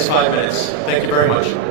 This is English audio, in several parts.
next 5 minutes. Thank you very much.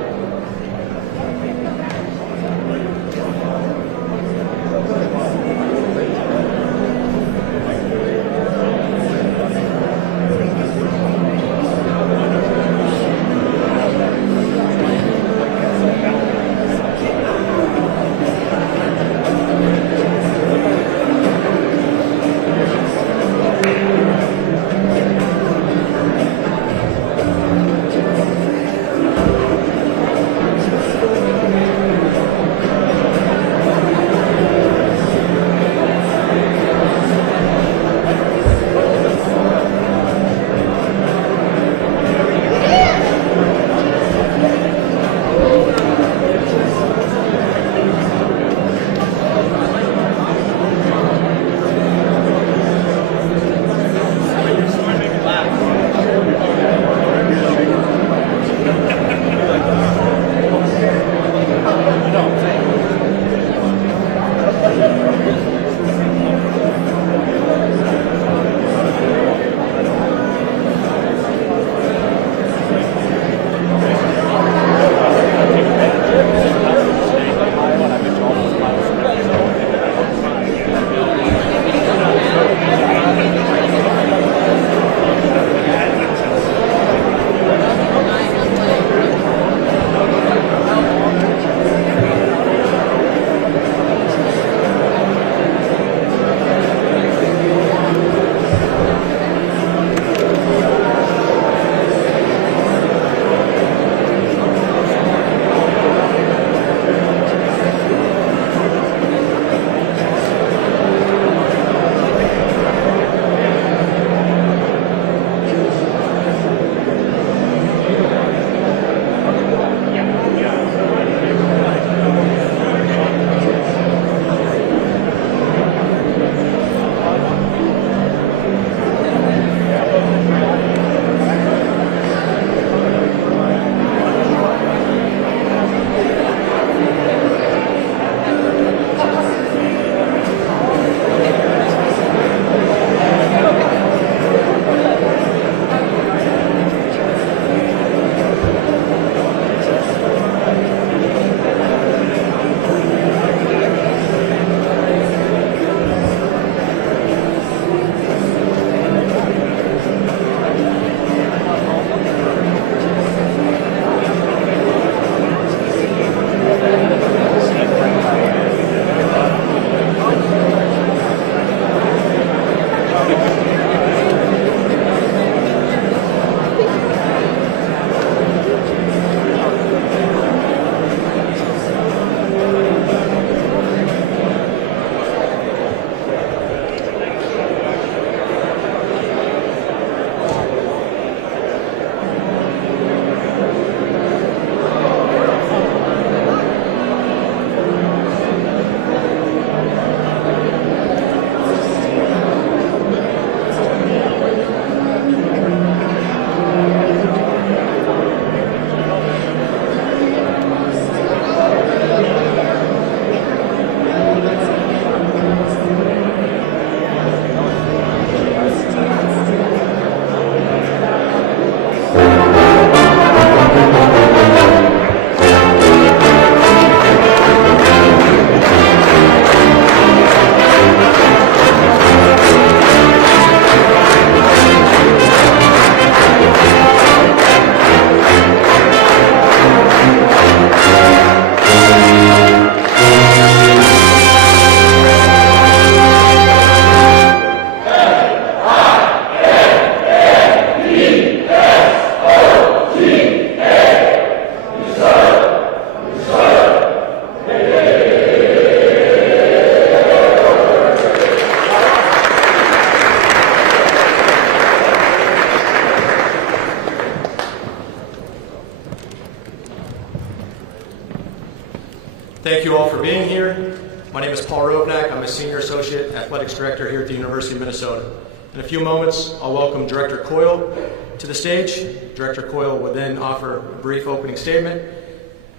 Thank you all for being here. My name is Paul Rovnak. I'm a Senior Associate Athletics Director here at the University of Minnesota. In a few moments, I'll welcome Director Coyle to the stage. Director Coyle will then offer a brief opening statement.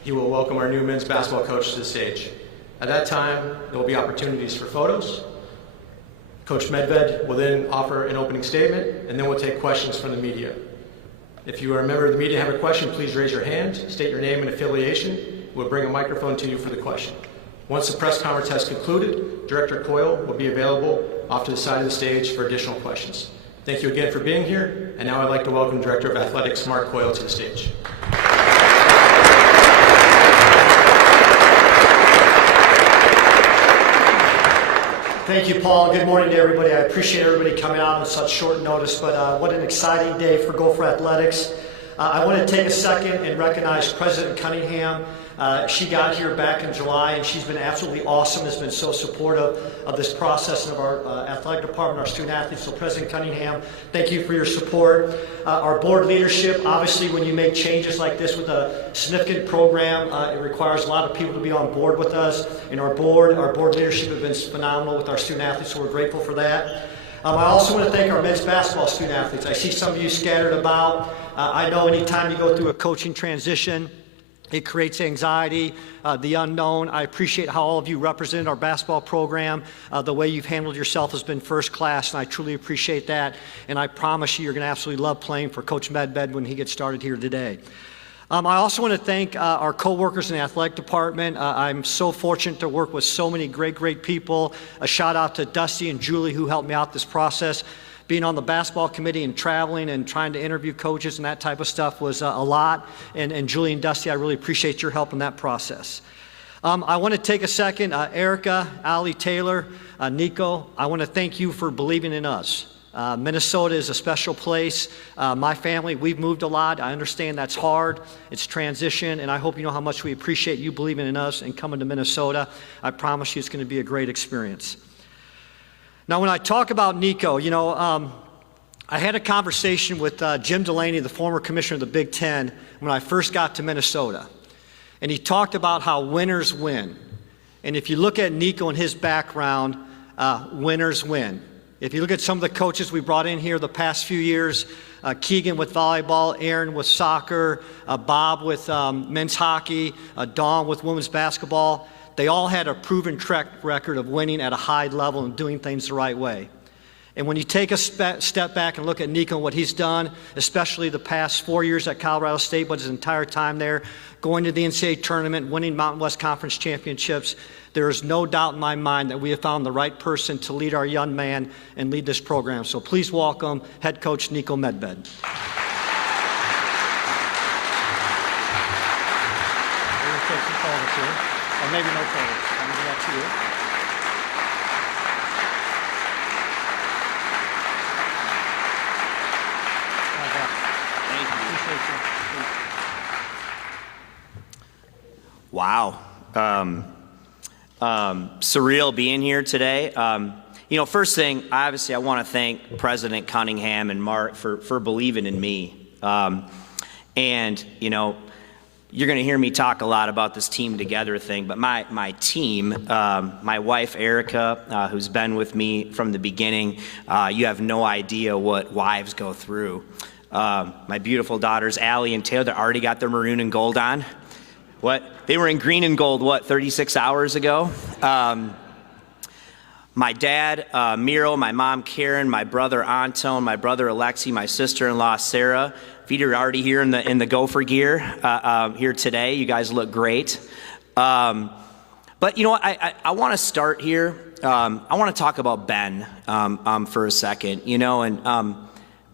He will welcome our new men's basketball coach to the stage. At that time, there will be opportunities for photos. Coach Medved will then offer an opening statement, and then we'll take questions from the media. If you are a member of the media and have a question, please raise your hand, state your name and affiliation. We'll bring a microphone to you for the question. Once the press conference has concluded, Director Coyle will be available off to the side of the stage for additional questions. Thank you again for being here, and now I'd like to welcome Director of Athletics Mark Coyle to the stage. Thank you, Paul. Good morning to everybody. I appreciate everybody coming out on such short notice, but what an exciting day for Gopher Athletics. I want to take a second and recognize President Cunningham. She got here back in July, and she's been absolutely awesome, has been so supportive of this process and of our athletic department, our student athletes. So President Cunningham, thank you for your support. Our board leadership, obviously when you make changes like this with a significant program, it requires a lot of people to be on board with us. And our board leadership has been phenomenal with our student athletes, so we're grateful for that. I also want to thank our men's basketball student athletes. I see some of you scattered about. I know anytime you go through a coaching transition, it creates anxiety, the unknown. I appreciate how all of you represented our basketball program. The way you've handled yourself has been first class, and I truly appreciate that. And I promise you're going to absolutely love playing for Coach Medved when he gets started here today. I also want to thank our co-workers in the athletic department. I'm so fortunate to work with so many great people. A shout out to Dusty and Julie who helped me out this process. Being on the basketball committee and traveling and trying to interview coaches and that type of stuff was a lot. And Julie and Dusty, I really appreciate your help in that process. I want to take a second. Erica, Ali, Taylor, Niko, I want to thank you for believing in us. Minnesota is a special place. My family, we've moved a lot. I understand that's hard. It's transition, and I hope you know how much we appreciate you believing in us and coming to Minnesota. I promise you it's going to be a great experience. Now, when I talk about Niko, you know, I had a conversation with Jim Delaney, the former commissioner of the Big Ten, when I first got to Minnesota. And he talked about how winners win. And if you look at Niko and his background, winners win. If you look at some of the coaches we brought in here the past few years, Keegan with volleyball, Aaron with soccer, Bob with men's hockey, Dawn with women's basketball, they all had a proven track record of winning at a high level and doing things the right way. And when you take a step back and look at Niko and what he's done, especially the past 4 years at Colorado State, but his entire time there, going to the NCAA tournament, winning Mountain West Conference championships, there is no doubt in my mind that we have found the right person to lead our young man and lead this program. So please welcome head coach Niko Medved. Or maybe no photos. I'm going to give that to you. Wow. Surreal being here today. You know, first thing, obviously I want to thank President Cunningham and Mark for believing in me. And, you know, you're going to hear me talk a lot about this team together thing, but my team, my wife Erica, who's been with me from the beginning, you have no idea what wives go through. My beautiful daughters, Allie and Taylor, they already got their maroon and gold on. What? They were in green and gold, what, 36 hours ago? My dad, Miro, my mom, Karen, my brother, Anton, my brother, Alexi, my sister-in-law, Sarah. You're already here in the Gopher gear here today. You guys look great. But you know what? I want to start here. I want to talk about Ben for a second. You know, and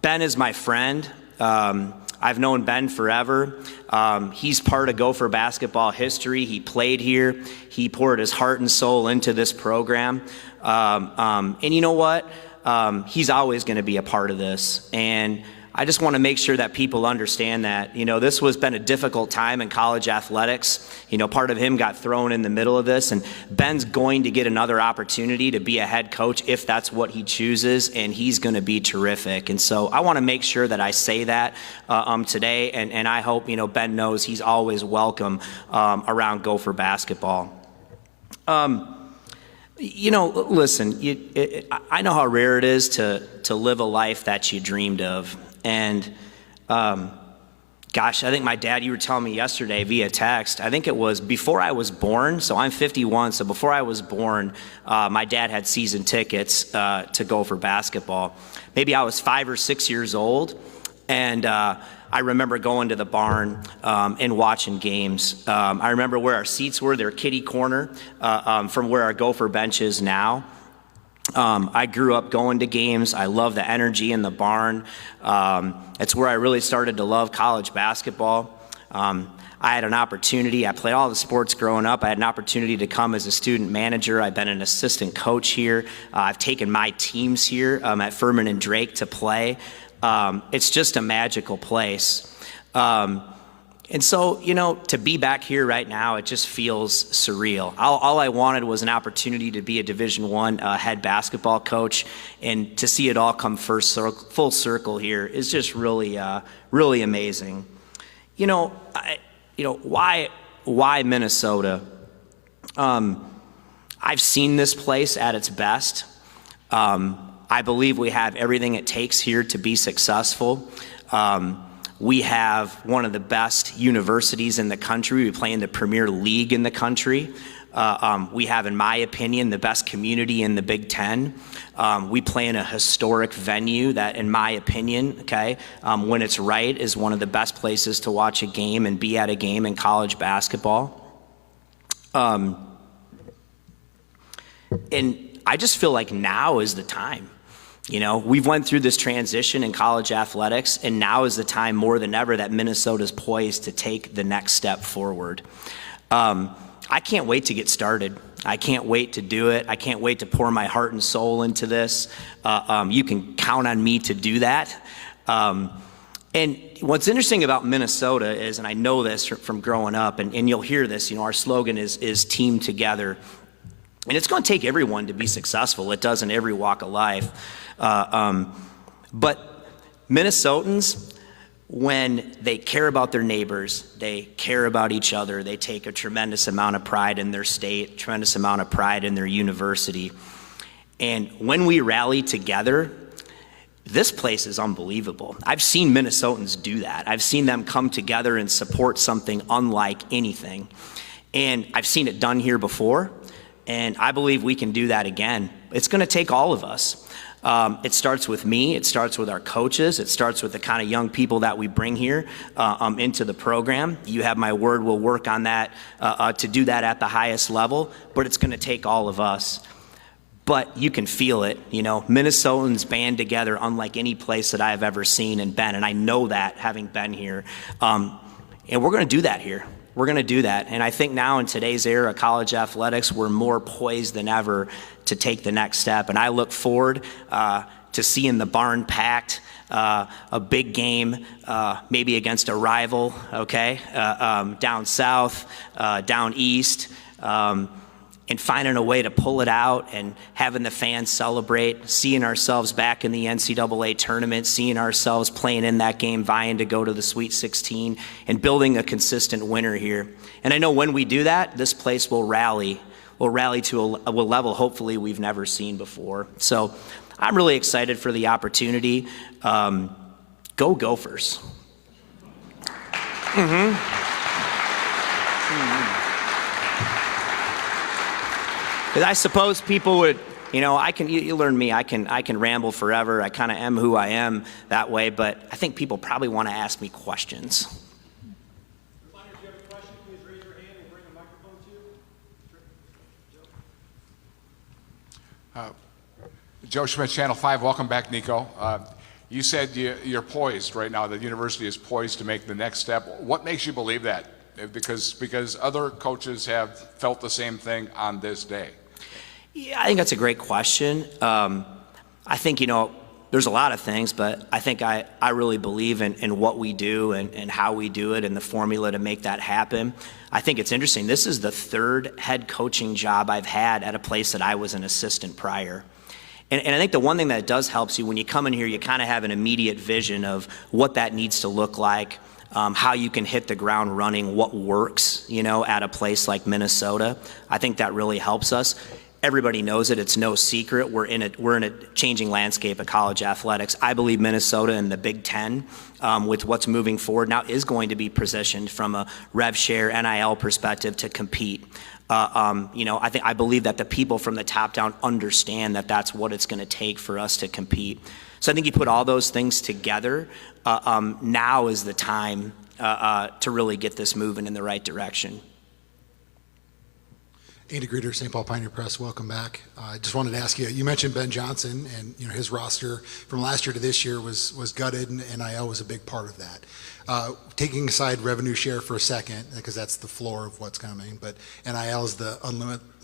Ben is my friend. I've known Ben forever. He's part of Gopher basketball history. He played here. He poured his heart and soul into this program. And you know what? He's always going to be a part of this. And I just want to make sure that people understand that, you know, this has been a difficult time in college athletics. You know, part of him got thrown in the middle of this, and Ben's going to get another opportunity to be a head coach if that's what he chooses, and he's going to be terrific. And so I want to make sure that I say that today, and I hope, you know, Ben knows he's always welcome around Gopher basketball. You know, listen, I know how rare it is to live a life that you dreamed of. And, gosh, I think my dad, you were telling me yesterday via text, I think it was before I was born, so I'm 51, so before I was born, my dad had season tickets to Gopher basketball. Maybe I was 5 or 6 years old, and I remember going to the barn and watching games. I remember where our seats were. They're kitty corner from where our Gopher bench is now. I grew up going to games. I love the energy in the barn. It's where I really started to love college basketball. I had an opportunity. I played all the sports growing up. I had an opportunity to come as a student manager. I've been an assistant coach here. I've taken my teams here at Furman and Drake to play. It's just a magical place. And so, you know, to be back here right now, it just feels surreal. All I wanted was an opportunity to be a Division I head basketball coach, and to see it all come full circle here is just really, really amazing. Why Minnesota? I've seen this place at its best. I believe we have everything it takes here to be successful. We have one of the best universities in the country. We play in the Premier League in the country. We have, in my opinion, the best community in the Big Ten. We play in a historic venue that, in my opinion, when it's right, is one of the best places to watch a game and be at a game in college basketball. And I just feel like now is the time. You know, we've went through this transition in college athletics, and now is the time more than ever that Minnesota's poised to take the next step forward. I can't wait to get started. I can't wait to do it. I can't wait to pour my heart and soul into this. You can count on me to do that. And what's interesting about Minnesota is, and I know this from growing up, and you'll hear this, our slogan is team together. And it's going to take everyone to be successful. It does in every walk of life. But Minnesotans, when they care about their neighbors, they care about each other, they take a tremendous amount of pride in their state, tremendous amount of pride in their university. And when we rally together, this place is unbelievable. I've seen Minnesotans do that. I've seen them come together and support something unlike anything. And I've seen it done here before, and I believe we can do that again. It's going to take all of us. It starts with me, it starts with our coaches, it starts with the kind of young people that we bring here into the program. You have my word, we'll work on that to do that at the highest level, but it's going to take all of us. But you can feel it, Minnesotans band together unlike any place that I have ever seen and been, and I know that having been here. And we're going to do that here. We're going to do that. And I think now in today's era of college athletics, we're more poised than ever to take the next step. And I look forward to seeing the barn packed, a big game, maybe against a rival, down south, down east, and finding a way to pull it out and having the fans celebrate, seeing ourselves back in the NCAA tournament, seeing ourselves playing in that game, vying to go to the Sweet 16, and building a consistent winner here. And I know when we do that, this place will rally. We'll rally to a level hopefully we've never seen before. So I'm really excited for the opportunity. Go Gophers. I suppose people would, you learn me, I can ramble forever. I kind of am who I am that way, but I think people probably want to ask me questions. Reminder, if you have a question, please raise your hand. We'll bring a microphone to you. Joe Schmidt, Channel 5. Welcome back, Niko. You said you're poised right now. The university is poised to make the next step. What makes you believe that? Because other coaches have felt the same thing on this day. Yeah, I think that's a great question. I think, there's a lot of things, but I think I really believe in what we do and how we do it and the formula to make that happen. I think it's interesting. This is the third head coaching job I've had at a place that I was an assistant prior. And I think the one thing that does help you when you come in here, you kind of have an immediate vision of what that needs to look like, how you can hit the ground running, what works, at a place like Minnesota. I think that really helps us. Everybody knows it. It's no secret. We're in a changing landscape of college athletics. I believe Minnesota and the Big Ten, with what's moving forward now, is going to be positioned from a rev share NIL perspective to compete. I believe that the people from the top down understand that that's what it's going to take for us to compete. So I think you put all those things together, now is the time to really get this moving in the right direction. Andy Greeter, St. Paul Pioneer Press, welcome back. I just wanted to ask you, you mentioned Ben Johnson, and his roster from last year to this year was gutted, and NIL was a big part of that. Taking aside revenue share for a second, because that's the floor of what's coming, but NIL is the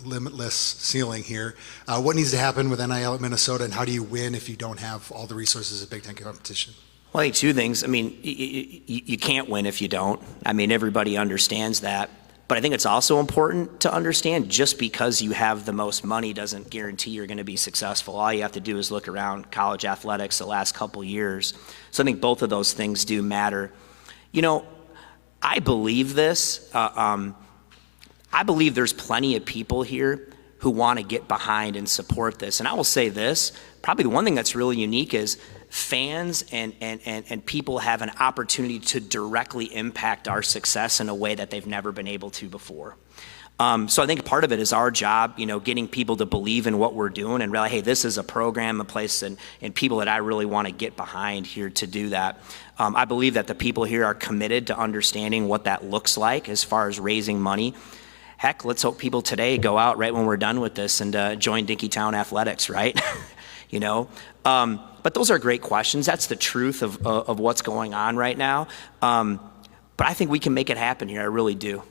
limitless ceiling here. What needs to happen with NIL at Minnesota, and how do you win if you don't have all the resources of Big Ten competition? Well, I think two things. I mean, you can't win if you don't. I mean, everybody understands that. But I think it's also important to understand just because you have the most money doesn't guarantee you're going to be successful. All you have to do is look around college athletics the last couple years. So I think both of those things do matter. I believe this. I believe there's plenty of people here who want to get behind and support this. And I will say this, probably the one thing that's really unique is fans and people have an opportunity to directly impact our success in a way that they've never been able to before. So I think part of it is our job, getting people to believe in what we're doing and realize, hey, this is a program, a place, and people that I really want to get behind here to do that. I believe that the people here are committed to understanding what that looks like as far as raising money. Heck, let's hope people today go out right when we're done with this and join Dinkytown Athletics, right? But those are great questions. That's the truth of what's going on right now. But I think we can make it happen here. I really do.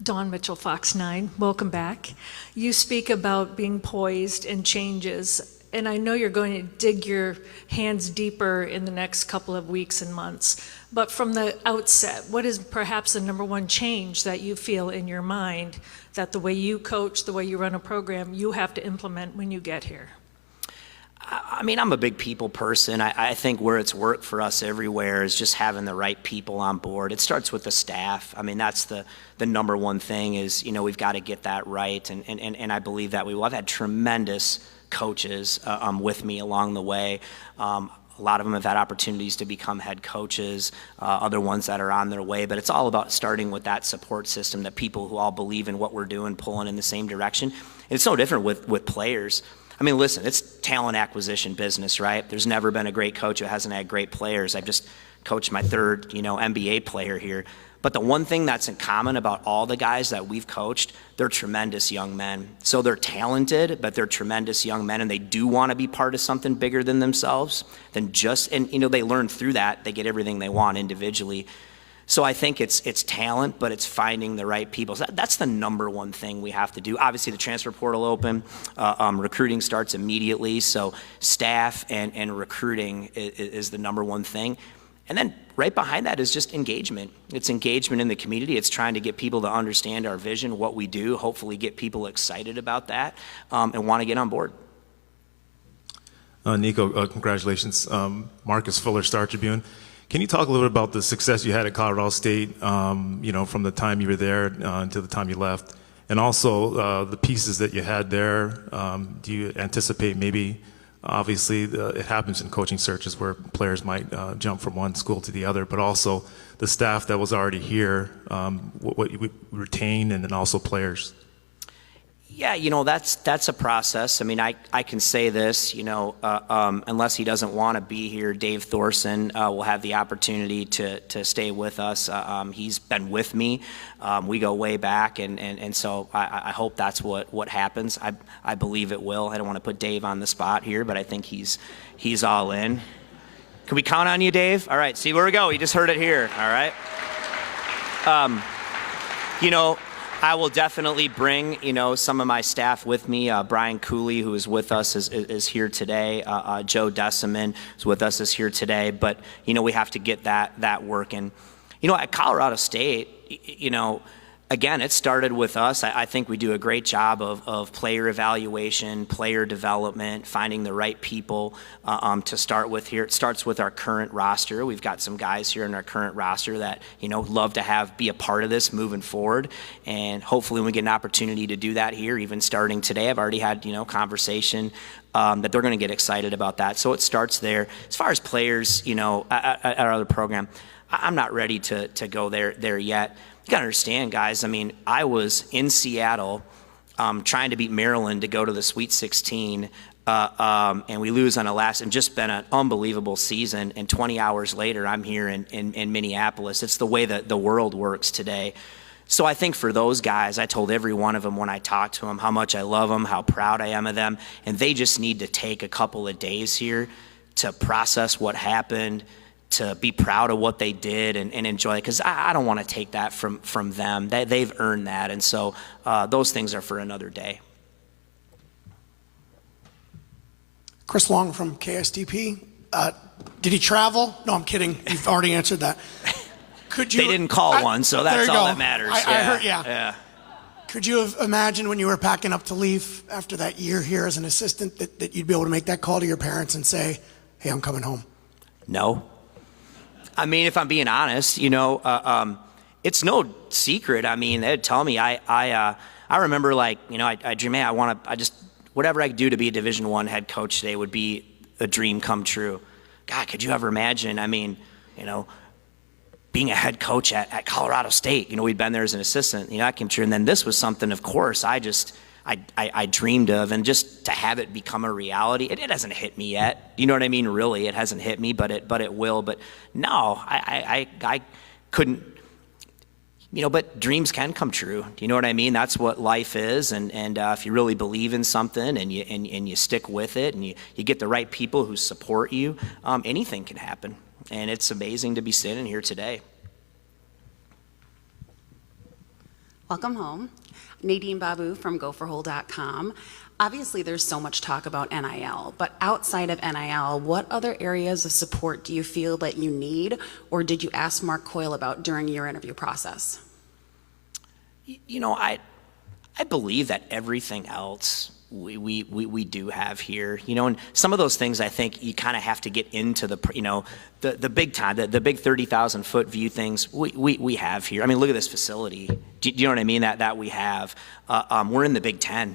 Dawn Mitchell, Fox 9. Welcome back. You speak about being poised and changes, and I know you're going to dig your hands deeper in the next couple of weeks and months. But from the outset, what is perhaps the number one change that you feel in your mind that the way you coach, the way you run a program, you have to implement when you get here? I mean, I'm a big people person. I think where it's worked for us everywhere is just having the right people on board. It starts with the staff. I mean, that's the number one thing is, we've got to get that right. And I believe that we will. I've had tremendous coaches with me along the way. A lot of them have had opportunities to become head coaches, other ones that are on their way. But it's all about starting with that support system, that people who all believe in what we're doing, pulling in the same direction. It's no different with players. I mean, listen, it's talent acquisition business, right? There's never been a great coach who hasn't had great players. I've just coached my third, NBA player here. But the one thing that's in common about all the guys that we've coached, they're tremendous young men. So they're talented, but they're tremendous young men, and they do want to be part of something bigger than themselves than just, and they learn through that. They get everything they want individually. So I think it's talent, but it's finding the right people. So that's the number one thing we have to do. Obviously, the transfer portal open, recruiting starts immediately. So staff and recruiting is the number one thing. And then right behind that is just engagement. It's engagement in the community. It's trying to get people to understand our vision, what we do, hopefully get people excited about that and want to get on board. Niko, congratulations. Marcus Fuller, Star Tribune. Can you talk a little bit about the success you had at Colorado State, from the time you were there until the time you left? And also the pieces that you had there, do you anticipate maybe, obviously it happens in coaching searches where players might jump from one school to the other, but also the staff that was already here, what you retain, and then also players? Yeah, that's a process. I mean, I can say this, unless he doesn't want to be here, Dave Thorson will have the opportunity to stay with us. He's been with me. We go way back, and so I hope that's what happens. I believe it will. I don't want to put Dave on the spot here, but I think he's all in. Can we count on you, Dave? All right, see where we go. You just heard it here, all right? I will definitely bring, some of my staff with me. Brian Cooley, who is with us, is here today. Joe Deciman is with us, is here today. But, we have to get that working. At Colorado State, again, it started with us. I think we do a great job of player evaluation, player development, finding the right people to start with here. It starts with our current roster. We've got some guys here in our current roster that, love to be a part of this moving forward. And hopefully we get an opportunity to do that here, even starting today. I've already had, conversation that they're going to get excited about that. So it starts there. As far as players, at our other program, I'm not ready to go there yet. You got to understand, guys, I mean, I was in Seattle trying to beat Maryland to go to the Sweet 16, and we lose on a last, and just been an unbelievable season. And 20 hours later, I'm here in Minneapolis. It's the way that the world works today. So I think for those guys, I told every one of them when I talked to them how much I love them, how proud I am of them, and they just need to take a couple of days here to process what happened, to be proud of what they did and enjoy it, because I don't want to take that from them. They've earned that, and so those things are for another day. Chris Long from KSTP. Did he travel? No, I'm kidding. You've already answered that. Could you? They didn't call one, so that's all that matters. I heard, yeah. Could you have imagined when you were packing up to leave after that year here as an assistant that you'd be able to make that call to your parents and say, hey, I'm coming home? No. I mean, if I'm being honest, it's no secret. I mean, they'd tell me, I remember, like, I dream, man, whatever I could do to be a Division I head coach today would be a dream come true. God, could you ever imagine, being a head coach at Colorado State? We'd been there as an assistant, that came true. And then this was something, of course, I dreamed of, and just to have it become a reality, it hasn't hit me yet. You know what I mean? Really, it hasn't hit me, but it will. But no, I couldn't, but dreams can come true. Do you know what I mean? That's what life is. And if you really believe in something and you stick with it and you get the right people who support you, anything can happen. And it's amazing to be sitting here today. Welcome home. Nadine Babu from gopherhole.com. Obviously, there's so much talk about NIL, but outside of NIL, what other areas of support do you feel that you need, or did you ask Mark Coyle about during your interview process? I believe that everything else we do have here, and some of those things I think you kind of have to get into the big time, the big 30,000 foot view things we have here. I mean, look at this facility. Do you know what I mean? That we have. We're in the Big Ten.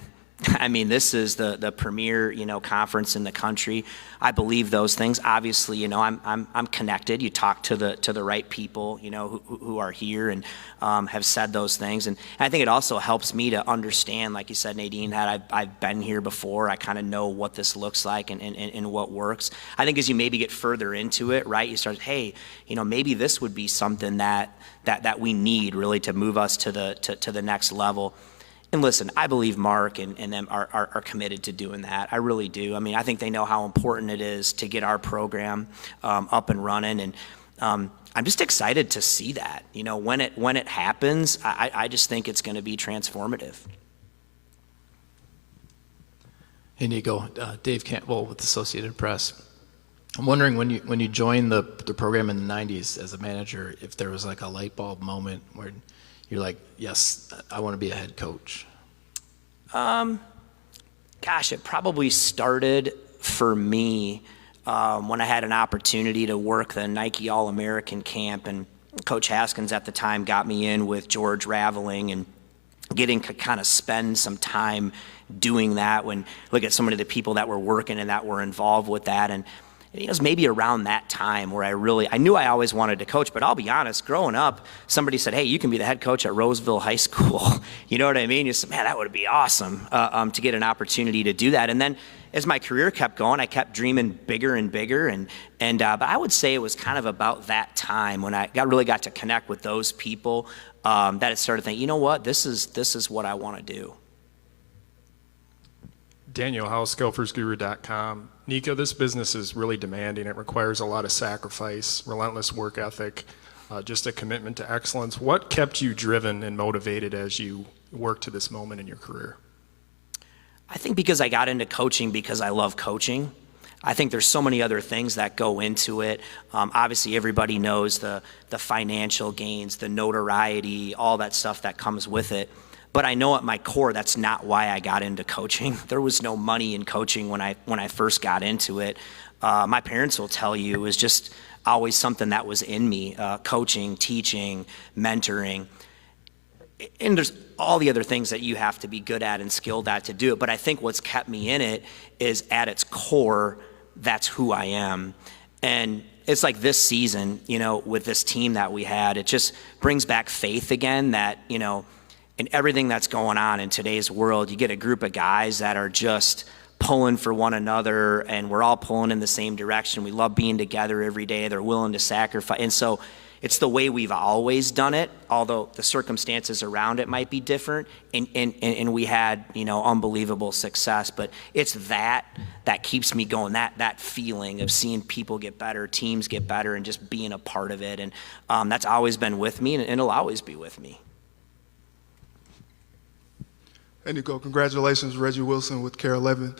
I mean, this is the premier, conference in the country. I believe those things. Obviously, I'm connected. You talk to the right people, who are here and have said those things. And I think it also helps me to understand, like you said, Nadine, that I've been here before. I kind of know what this looks like and what works. I think as you maybe get further into it, right, you start, hey, maybe this would be something that we need really to move us to the next level. And listen, I believe Mark and them are committed to doing that. I really do. I mean, I think they know how important it is to get our program up and running. And I'm just excited to see that. When it happens, I just think it's going to be transformative. Hey, Niko. Dave Campbell with Associated Press. I'm wondering when you joined the program in the 90s as a manager, if there was like a light bulb moment where you're like, yes, I want to be a head coach. Gosh, it probably started for me when I had an opportunity to work the Nike All-American camp, and Coach Haskins at the time got me in with George Raveling, and getting to kind of spend some time doing that when look at so many of the people that were working and that were involved with that. And it was maybe around that time where I knew I always wanted to coach, but I'll be honest, growing up, somebody said, hey, you can be the head coach at Roseville High School. You know what I mean? You said, man, that would be awesome to get an opportunity to do that. And then as my career kept going, I kept dreaming bigger and bigger. But I would say it was kind of about that time when I really got to connect with those people that it started thinking, you know what, this is what I want to do. Daniel House, GophersGuru.com. Niko, this business is really demanding. It requires a lot of sacrifice, relentless work ethic, just a commitment to excellence. What kept you driven and motivated as you worked to this moment in your career? I think because I got into coaching because I love coaching. I think there's so many other things that go into it. Obviously, everybody knows the financial gains, the notoriety, all that stuff that comes with it. But I know at my core, that's not why I got into coaching. There was no money in coaching when I first got into it. My parents will tell you it was just always something that was in me, coaching, teaching, mentoring. And there's all the other things that you have to be good at and skilled at to do it. But I think what's kept me in it is at its core, that's who I am. And it's like this season, with this team that we had, it just brings back faith again that, in everything that's going on in today's world, you get a group of guys that are just pulling for one another, and we're all pulling in the same direction. We love being together every day. They're willing to sacrifice. And so it's the way we've always done it, although the circumstances around it might be different, and we had, unbelievable success. But it's that keeps me going, that feeling of seeing people get better, teams get better, and just being a part of it. And that's always been with me, and it'll always be with me. Hey, Niko, congratulations, Reggie Wilson with Care 11.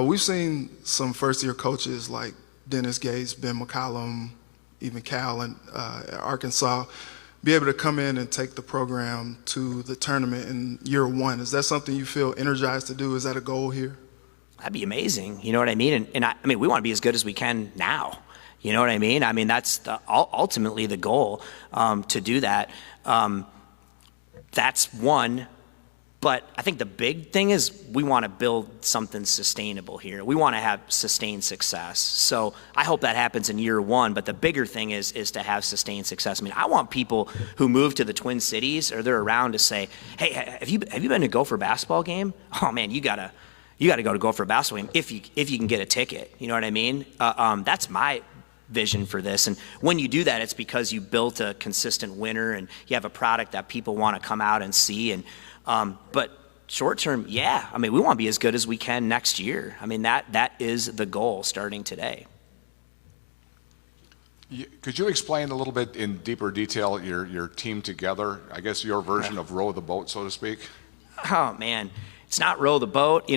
We've seen some first-year coaches like Dennis Gates, Ben McCollum, even Cal and Arkansas, be able to come in and take the program to the tournament in year one. Is that something you feel energized to do? Is that a goal here? That'd be amazing. You know what I mean? And I mean, we want to be as good as we can now. You know what I mean? I mean, that's ultimately the goal, to do that. That's one. But I think the big thing is we want to build something sustainable here. We want to have sustained success. So I hope that happens in year one. But the bigger thing is to have sustained success. I mean, I want people who move to the Twin Cities or they're around to say, "Hey, have you been to Gopher basketball game? Oh man, you gotta go to Gopher basketball game if you can get a ticket." You know what I mean? That's my vision for this. And when you do that, it's because you built a consistent winner and you have a product that people want to come out and see. And but short term, yeah, I mean, we want to be as good as we can next year. I mean, that is the goal starting today. Could you explain a little bit in deeper detail your team together? I guess your version of row the boat, so to speak. Oh man, it's not row the boat,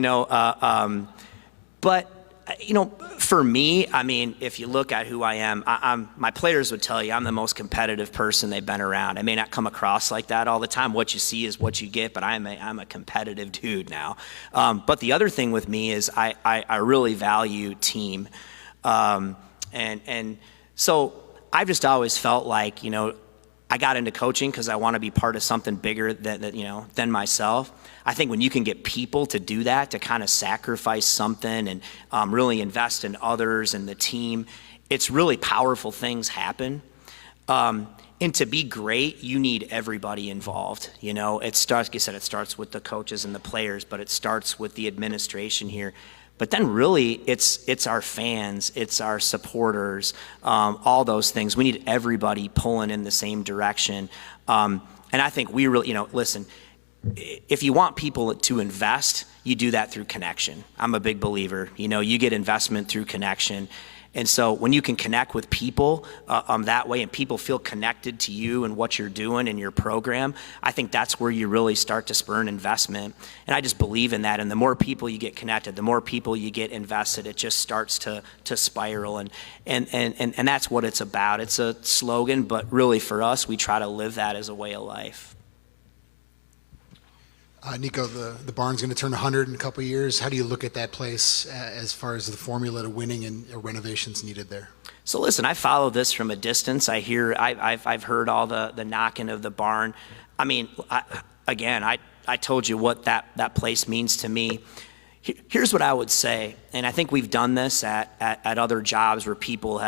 but for me, I mean, if you look at who I am, my players would tell you I'm the most competitive person they've been around. I may not come across like that all the time. What you see is what you get, but I'm a competitive dude now. But the other thing with me is I really value team. And so I've just always felt like, I got into coaching because I want to be part of something bigger than myself. I think when you can get people to do that, to kind of sacrifice something and really invest in others and the team, it's really powerful things happen. And to be great, you need everybody involved. It starts, like I said, it starts with the coaches and the players, but it starts with the administration here. But then really, it's our fans, it's our supporters, all those things. We need everybody pulling in the same direction. And I think we really, listen, if you want people to invest, you do that through connection. I'm a big believer. You get investment through connection. And so when you can connect with people that way and people feel connected to you and what you're doing in your program, I think that's where you really start to spur an investment. And I just believe in that. And the more people you get connected, the more people you get invested, it just starts to spiral. And that's what it's about. It's a slogan, but really for us, we try to live that as a way of life. Niko, the barn's going to turn 100 in a couple of years. How do you look at that place as far as the formula to winning and renovations needed there? So listen, I follow this from a distance. I've heard all the knocking of the barn. I mean, I told you what that place means to me. Here's what I would say, and I think we've done this at other jobs where people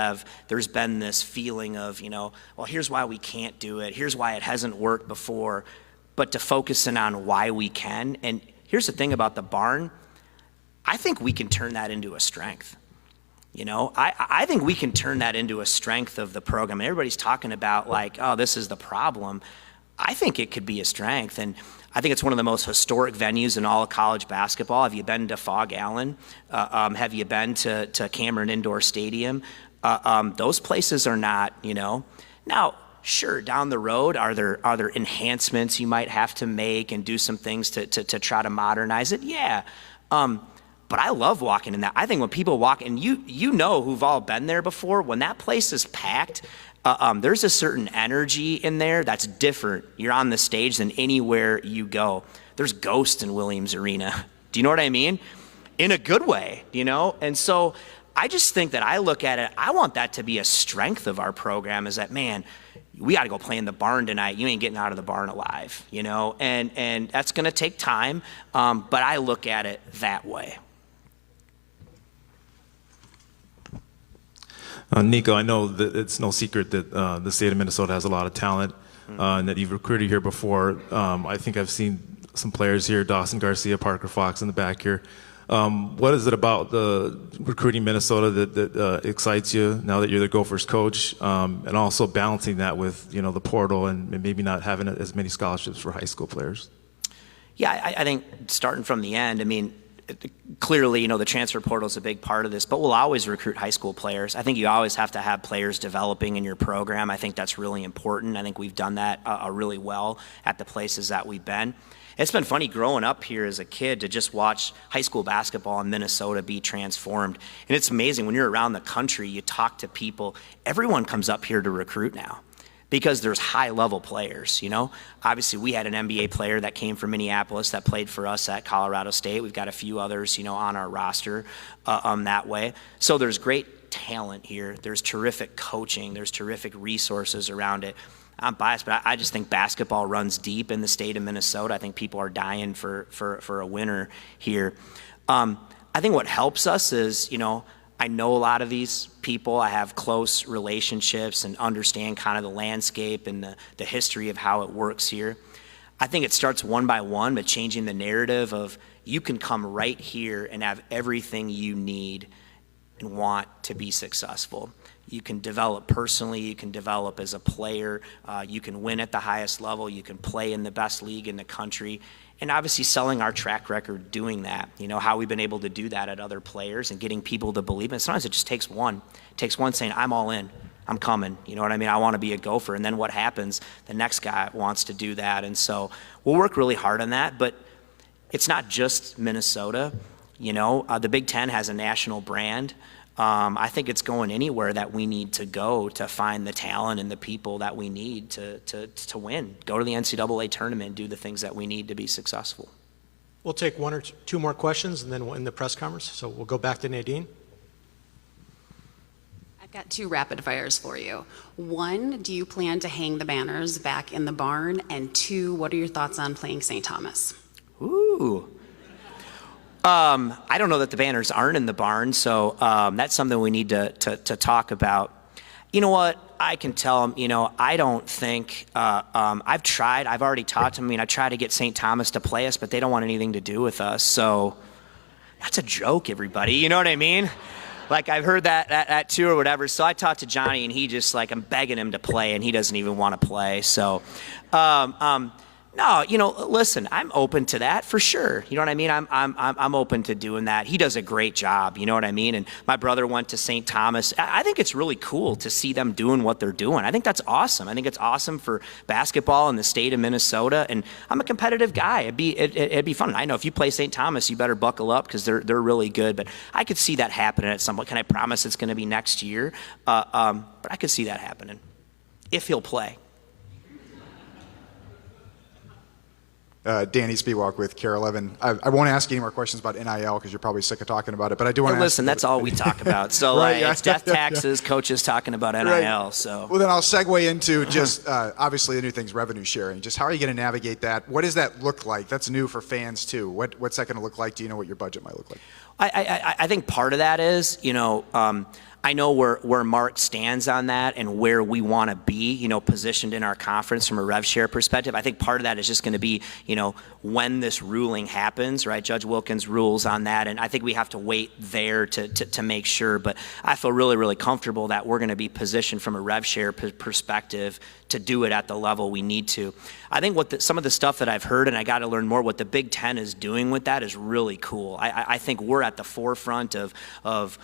there's been this feeling of, well, here's why we can't do it. Here's why it hasn't worked before. But to focus in on why we can. And here's the thing about the barn. I think we can turn that into a strength. I think we can turn that into a strength of the program. Everybody's talking about like, oh, this is the problem. I think it could be a strength. And I think it's one of the most historic venues in all of college basketball. Have you been to Fog Allen? Have you been to Cameron Indoor Stadium? Those places are not, Now, sure, down the road, are there enhancements you might have to make and do some things to try to modernize it? Yeah. But I love walking in that. I think when people walk, and you know who've all been there before, when that place is packed, there's a certain energy in there that's different. You're on the stage than anywhere you go. There's ghosts in Williams Arena. Do you know what I mean? In a good way, And so I just think that I look at it, I want that to be a strength of our program, is that, man, we got to go play in the barn tonight. You ain't getting out of the barn alive, and that's going to take time. But I look at it that way. Niko, I know that it's no secret that the state of Minnesota has a lot of talent. and that you've recruited here before. I think I've seen some players here, Dawson Garcia, Parker Fox in the back here. What is it about the recruiting Minnesota that excites you now that you're the Gophers coach, and also balancing that with the portal and maybe not having as many scholarships for high school players? Yeah, I think starting from the end, I mean, clearly, the transfer portal is a big part of this, but we'll always recruit high school players. I think you always have to have players developing in your program. I think that's really important. I think we've done that really well at the places that we've been. It's been funny growing up here as a kid to just watch high school basketball in Minnesota be transformed. And it's amazing when you're around the country, you talk to people, everyone comes up here to recruit now because there's high-level players, Obviously, we had an NBA player that came from Minneapolis that played for us at Colorado State. We've got a few others, on our roster that way. So there's great talent here. There's terrific coaching. There's terrific resources around it. I'm biased, but I just think basketball runs deep in the state of Minnesota. I think people are dying for a winner here. I think what helps us is, I know a lot of these people. I have close relationships and understand kind of the landscape and the history of how it works here. I think it starts one by one, but changing the narrative of you can come right here and have everything you need and want to be successful. You can develop personally, you can develop as a player, you can win at the highest level, you can play in the best league in the country, and obviously selling our track record doing that, how we've been able to do that at other players and getting people to believe it. Sometimes it just takes one. It takes one saying, I'm all in, I'm coming, you know what I mean? I want to be a Gopher, and then what happens? The next guy wants to do that, and so we'll work really hard on that, but it's not just Minnesota. The Big Ten has a national brand. I think it's going anywhere that we need to go to find the talent and the people that we need to win. Go to the NCAA tournament, do the things that we need to be successful. We'll take one or two more questions, and then we'll end the press conference. So we'll go back to Nadine. I've got 2 rapid fires for you. 1, do you plan to hang the banners back in the barn? And 2, what are your thoughts on playing St. Thomas? Ooh. I don't know that the banners aren't in the barn, so that's something we need to talk about. You know what? I can tell them, I don't think, I've already talked to them. I tried to get St. Thomas to play us, but they don't want anything to do with us. So that's a joke, everybody. You know what I mean? Like, I've heard that too or whatever. So I talked to Johnny, and he just, I'm begging him to play, and he doesn't even want to play. So, no, listen, I'm open to that for sure. You know what I mean? I'm open to doing that. He does a great job, you know what I mean? And my brother went to St. Thomas. I think it's really cool to see them doing what they're doing. I think that's awesome. I think it's awesome for basketball in the state of Minnesota. And I'm a competitive guy. It'd be fun. I know if you play St. Thomas, you better buckle up because they're really good. But I could see that happening at some point. Can I promise it's going to be next year? But I could see that happening if he'll play. Danny Spiewak with Care 11. I won't ask any more questions about NIL because you're probably sick of talking about it, but I do want to listen, that's all we talk about. So right, yeah. it's death taxes, coaches talking about NIL. Right. So well, then I'll segue into just obviously the new thing's revenue sharing. Just how are you going to navigate that? What does that look like? That's new for fans too. What's that going to look like? Do you know what your budget might look like? I think part of that is, I know where Mark stands on that and where we want to be, positioned in our conference from a rev share perspective. I think part of that is just going to be, when this ruling happens, right? Judge Wilkins rules on that, and I think we have to wait there to make sure. But I feel really, really comfortable that we're going to be positioned from a rev share perspective to do it at the level we need to. I think some of the stuff that I've heard, and I got to learn more, what the Big Ten is doing with that is really cool. I think we're at the forefront of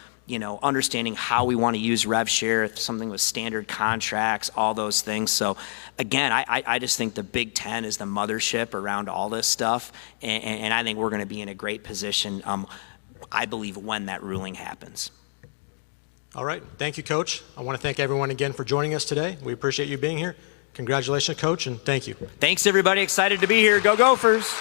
understanding how we want to use rev share, something with standard contracts, all those things. So again, I just think the Big Ten is the mothership around all this stuff. And I think we're going to be in a great position, I believe, when that ruling happens. All right. Thank you, Coach. I want to thank everyone again for joining us today. We appreciate you being here. Congratulations, Coach, and thank you. Thanks, everybody. Excited to be here. Go Gophers.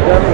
gentlemen.